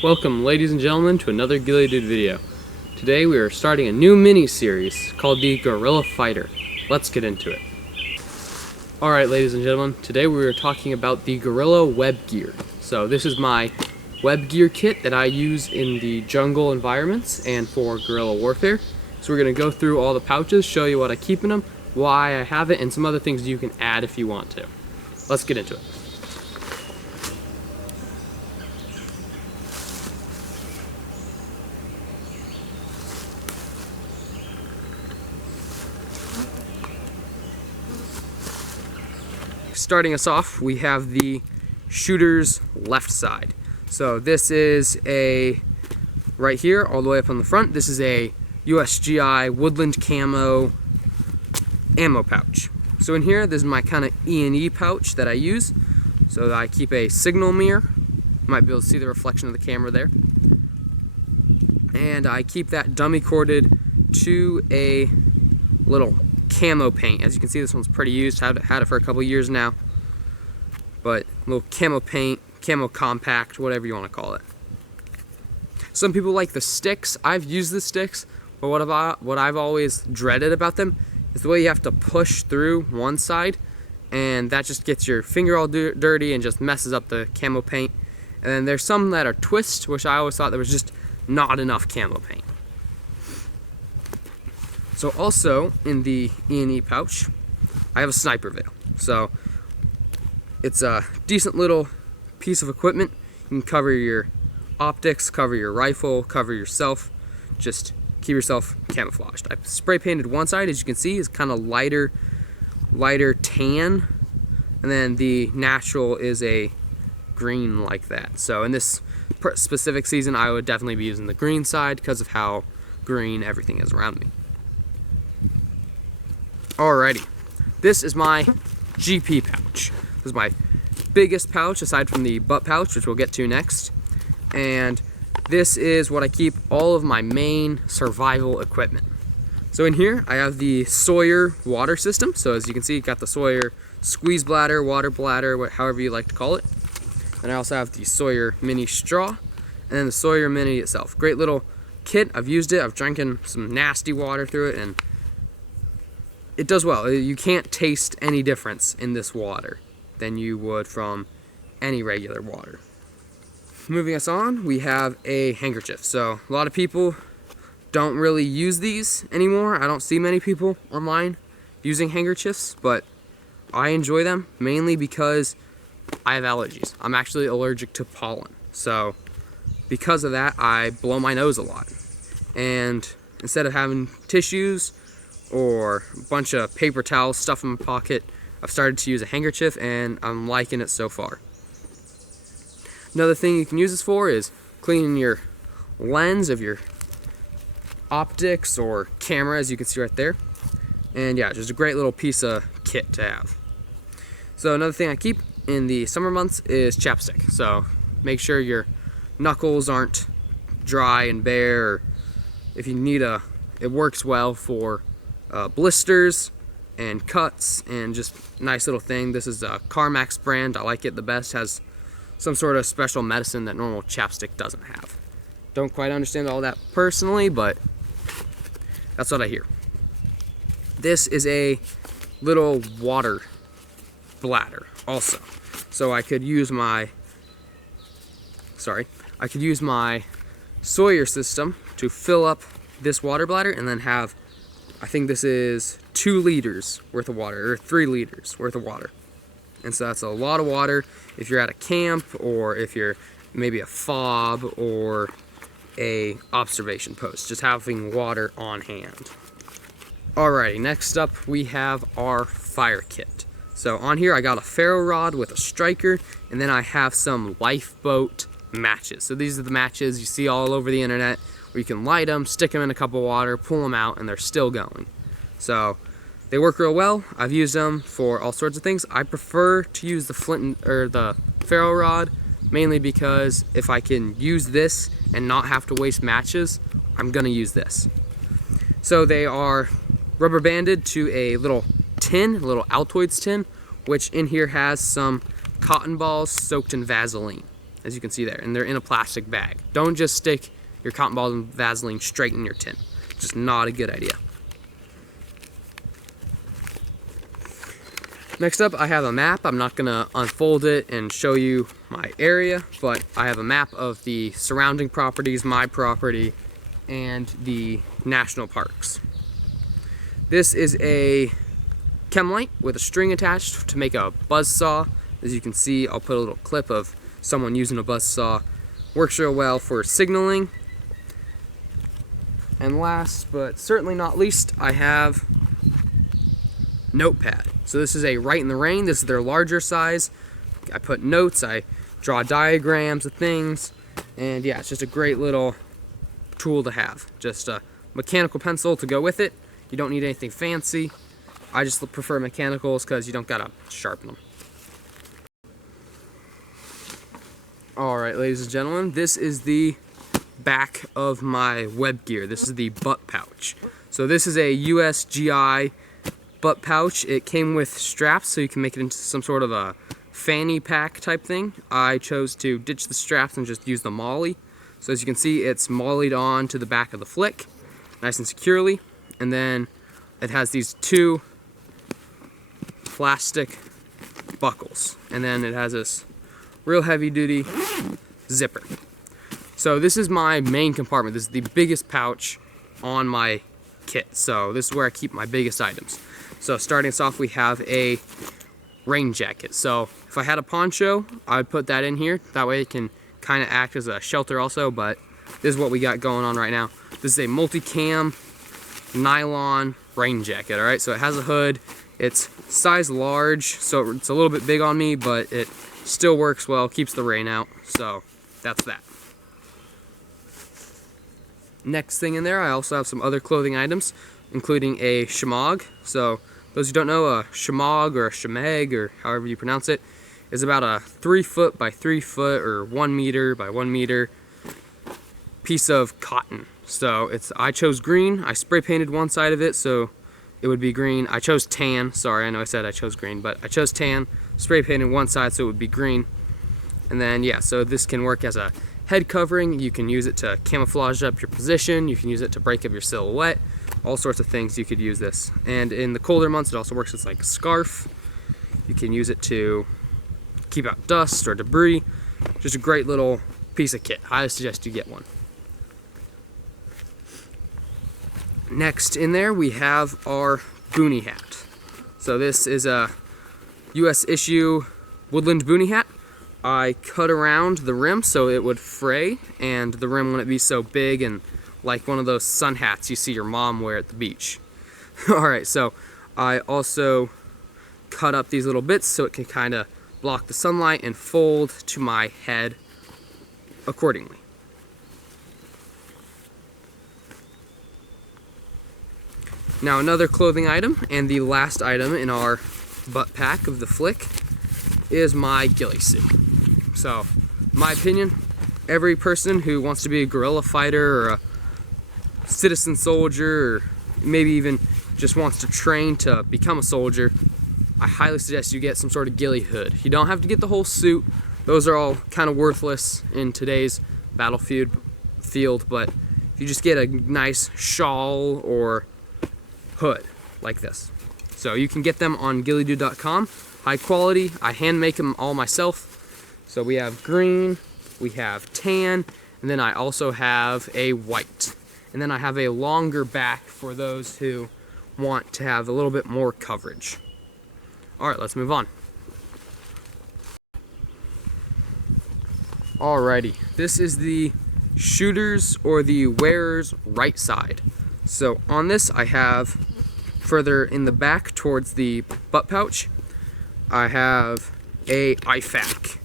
Welcome, ladies and gentlemen, to another Ghillie-Dude video. Today we are starting a new mini-series called the Guerilla Fighter. Let's get into it. Alright, ladies and gentlemen, today we are talking about the Guerilla web gear. So this is my web gear kit that I use in the jungle environments and for guerrilla warfare. So we're going to go through all the pouches, show you what I keep in them, why I have it, and some other things you can add if you want to. Let's get into it. Starting us off, we have the shooter's left side. So this is a, right here, all the way up on the front, this is a USGI woodland camo ammo pouch. So in here, this is my kind of E&E pouch that I use. So I keep a signal mirror. You might be able to see the reflection of the camera there. And I keep that dummy corded to a little camo paint. As you can see, this one's pretty used. Had it for a couple years now. But little camo paint, camo compact, whatever you want to call it. Some people like the sticks. I've used the sticks, but what I've always dreaded about them is the way you have to push through one side, and that just gets your finger all dirty and just messes up the camo paint. And then there's some that are twist, which I always thought there was just not enough camo paint. So also in the E&E pouch, I have a sniper veil. So it's a decent little piece of equipment. You can cover your optics, cover your rifle, cover yourself. Just keep yourself camouflaged. I spray painted one side, as you can see, is kind of lighter tan, and then the natural is a green like that. So in this specific season, I would definitely be using the green side because of how green everything is around me. Alrighty, this is my GP pouch. This is my biggest pouch aside from the butt pouch, which we'll get to next. And this is what I keep all of my main survival equipment. So in here, I have the Sawyer water system. So as you can see, you got the Sawyer squeeze bladder, water bladder, however you like to call it. And I also have the Sawyer mini straw, and then the Sawyer mini itself. Great little kit. I've used it. I've drinking some nasty water through it, and it does well. You can't taste any difference in this water than you would from any regular water. Moving us on, we have a handkerchief. So a lot of people don't really use these anymore. I don't see many people online using handkerchiefs, but I enjoy them mainly because I have allergies. I'm actually allergic to pollen. So because of that, I blow my nose a lot. And instead of having tissues or a bunch of paper towels stuffed in my pocket, I've started to use a handkerchief, and I'm liking it so far. Another thing you can use this for is cleaning your lens of your optics or camera, as you can see right there. And yeah, just a great little piece of kit to have. So another thing I keep in the summer months is chapstick. So make sure your knuckles aren't dry and bare, or if you need it works well for blisters and cuts, and just nice little thing. This is a Carmax brand. I like it the best. Has some sort of special medicine that normal chapstick doesn't have. Don't quite understand all that personally, but that's what I hear. This is a little water bladder also. So I could use my Sawyer system to fill up this water bladder, and then have, I think this is 2 liters worth of water, or 3 liters worth of water. And so that's a lot of water if you're at a camp, or if you're maybe a fob or a observation post, just having water on hand. Alrighty, next up we have our fire kit. So on here I got a ferro rod with a striker, and then I have some lifeboat matches. So these are the matches you see all over the internet, where you can light them, stick them in a cup of water, pull them out, and they're still going. So they work real well. I've used them for all sorts of things. I prefer to use the the ferro rod, mainly because if I can use this and not have to waste matches, I'm gonna use this. So they are rubber banded to a little tin, a little Altoids tin, which in here has some cotton balls soaked in Vaseline. as you can see there, and they're in a plastic bag. Don't just stick your cotton balls and Vaseline straight in your tin. Just not a good idea. Next up, I have a map. I'm not gonna unfold it and show you my area, but I have a map of the surrounding properties, my property, and the national parks. This is a chem light with a string attached to make a buzz saw. As you can see, I'll put a little clip of someone using a buzz saw. Works real well for signaling. And last, but certainly not least, I have notepad. So this is a Write in the Rain. This is their larger size. I put notes, I draw diagrams of things, and yeah, it's just a great little tool to have. Just a mechanical pencil to go with it. You don't need anything fancy. I just prefer mechanicals because you don't gotta sharpen them. Alright, ladies and gentlemen, this is the back of my web gear. This is the butt pouch. So this is a USGI butt pouch. It came with straps so you can make it into some sort of a fanny pack type thing. I chose to ditch the straps and just use the molly. So as you can see, it's mollied on to the back of the flick, nice and securely. And then it has these two plastic buckles. And then it has this real heavy duty zipper. So this is my main compartment. This is the biggest pouch on my kit. So this is where I keep my biggest items. So starting us off, we have a rain jacket. So if I had a poncho, I would put that in here. That way it can kind of act as a shelter also, but this is what we got going on right now. This is a multicam nylon rain jacket, all right? So it has a hood. It's size large, so it's a little bit big on me, but it still works well, keeps the rain out. So that's that. Next thing in there, I also have some other clothing items, including a shemagh. So those who don't know, a shemagh or a shemagh, or however you pronounce it, is about a 3 foot by 3 foot or 1 meter by 1 meter piece of cotton. So I chose green. I spray painted one side of it so it would be green. I chose tan. Sorry, I know I said I chose green, but I chose tan. Spray painted one side so it would be green. And then yeah, so this can work as a head covering. You can use it to camouflage up your position. You can use it to break up your silhouette. All sorts of things you could use this. And in the colder months, it also works as like a scarf. You can use it to keep out dust or debris. Just a great little piece of kit. I suggest you get one. Next in there, we have our boonie hat. So this is a US issue woodland boonie hat. I cut around the rim so it would fray, and the rim wouldn't be so big and like one of those sun hats you see your mom wear at the beach. Alright, so I also cut up these little bits so it can kind of block the sunlight and fold to my head accordingly. Now another clothing item, and the last item in our butt pack of the flick, is my ghillie suit. So, in my opinion, every person who wants to be a guerrilla fighter or a citizen soldier, or maybe even just wants to train to become a soldier, I highly suggest you get some sort of ghillie hood. You don't have to get the whole suit. Those are all kind of worthless in today's battlefield, but if you just get a nice shawl or hood like this. So you can get them on Guerilla.com. High quality. I hand make them all myself. So we have green, we have tan, and then I also have a white. And then I have a longer back for those who want to have a little bit more coverage. Alright, let's move on. Alrighty, this is the shooter's or the wearer's right side. So on this I have, further in the back towards the butt pouch, I have a IFAK.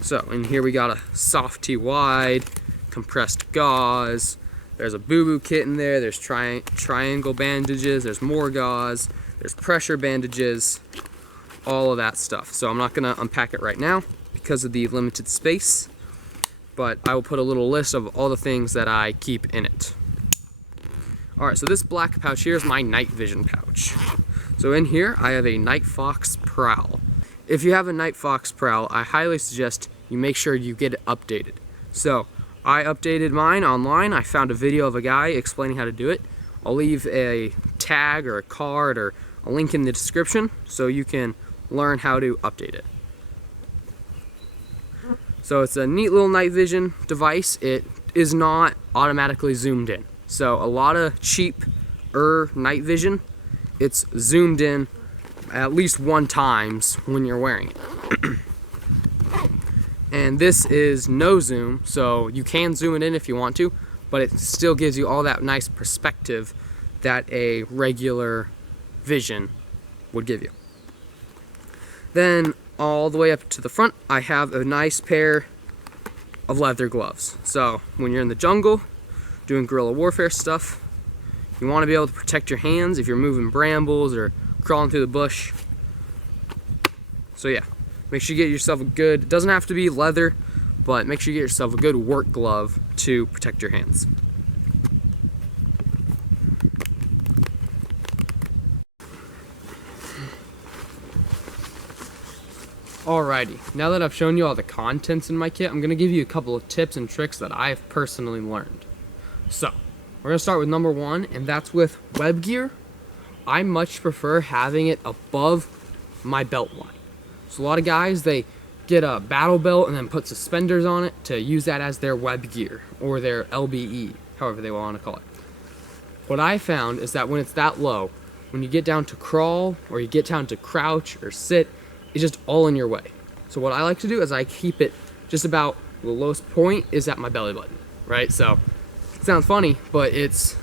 So in here we got a softy wide, compressed gauze, there's a boo-boo kit in there, there's triangle bandages, there's more gauze, there's pressure bandages, all of that stuff. So I'm not gonna unpack it right now because of the limited space, but I will put a little list of all the things that I keep in it. Alright, so this black pouch here is my night vision pouch. So in here, I have a Night Fox Prowl. If you have a Night Fox Prowl, I highly suggest you make sure you get it updated. So I updated mine online. I found a video of a guy explaining how to do it. I'll leave a tag or a card or a link in the description so you can learn how to update it. So it's a neat little night vision device. It is not automatically zoomed in. So a lot of cheap night vision, it's zoomed in at least one times when you're wearing it. And this is no zoom, so you can zoom it in if you want to, but it still gives you all that nice perspective that a regular vision would give you. Then all the way up to the front, I have a nice pair of leather gloves. So when you're in the jungle doing guerrilla warfare stuff, you want to be able to protect your hands if you're moving brambles or crawling through the bush. So yeah, make sure you get yourself a good, it doesn't have to be leather, but make sure you get yourself a good work glove to protect your hands. Alrighty, now that I've shown you all the contents in my kit, I'm going to give you a couple of tips and tricks that I've personally learned. So, we're going to start with number one, and that's with web gear. I much prefer having it above my belt line. So a lot of guys, they get a battle belt and then put suspenders on it to use that as their web gear, or their LBE, however they want to call it. What I found is that when it's that low, when you get down to crawl, or you get down to crouch or sit, it's just all in your way. So what I like to do is I keep it just about the lowest point is at my belly button, right? So it sounds funny, but it's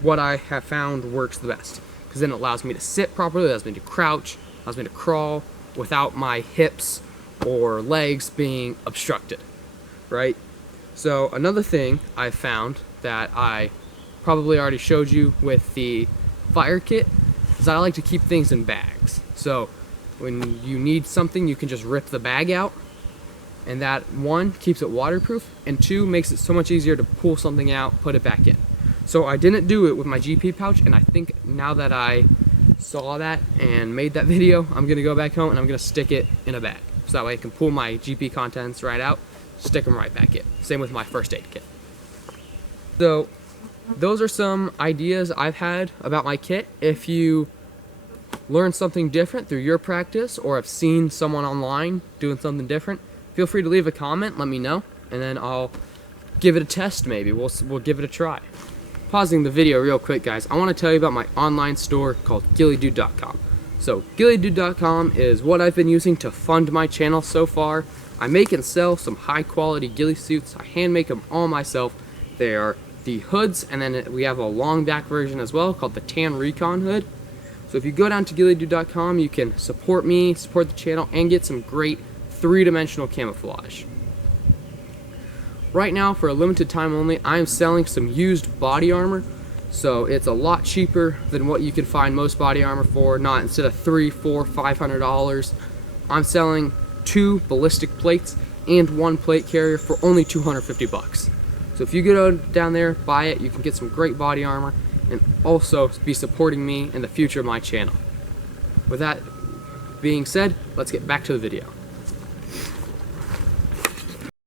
what I have found works the best, because then it allows me to sit properly, it allows me to crouch, allows me to crawl without my hips or legs being obstructed, right? So another thing I found that I probably already showed you with the fire kit is I like to keep things in bags. So when you need something, you can just rip the bag out, and that one keeps it waterproof, and two makes it so much easier to pull something out, put it back in. So I didn't do it with my GP pouch, and I think now that I saw that and made that video, I'm gonna go back home and I'm gonna stick it in a bag, so that way I can pull my GP contents right out, stick them right back in. Same with my first aid kit. So those are some ideas I've had about my kit. If you learn something different through your practice, or have seen someone online doing something different, feel free to leave a comment, let me know, and then I'll give it a test maybe. We'll give it a try. Pausing the video real quick, guys, I want to tell you about my online store called Guerilla-Dude.com. So Guerilla-Dude.com is what I've been using to fund my channel so far. I make and sell some high quality ghillie suits. I hand make them all myself. They are the hoods, and then we have a long back version as well called the Tan Recon hood. So if you go down to Guerilla-Dude.com, you can support me, support the channel, and get some great three-dimensional camouflage. Right now, for a limited time only, I am selling some used body armor. So it's a lot cheaper than what you can find most body armor for. Not instead of $300, $400, $500. I'm selling 2 ballistic plates and 1 plate carrier for only 250 bucks. So if you go down there, buy it, you can get some great body armor and also be supporting me in the future of my channel. With that being said, let's get back to the video.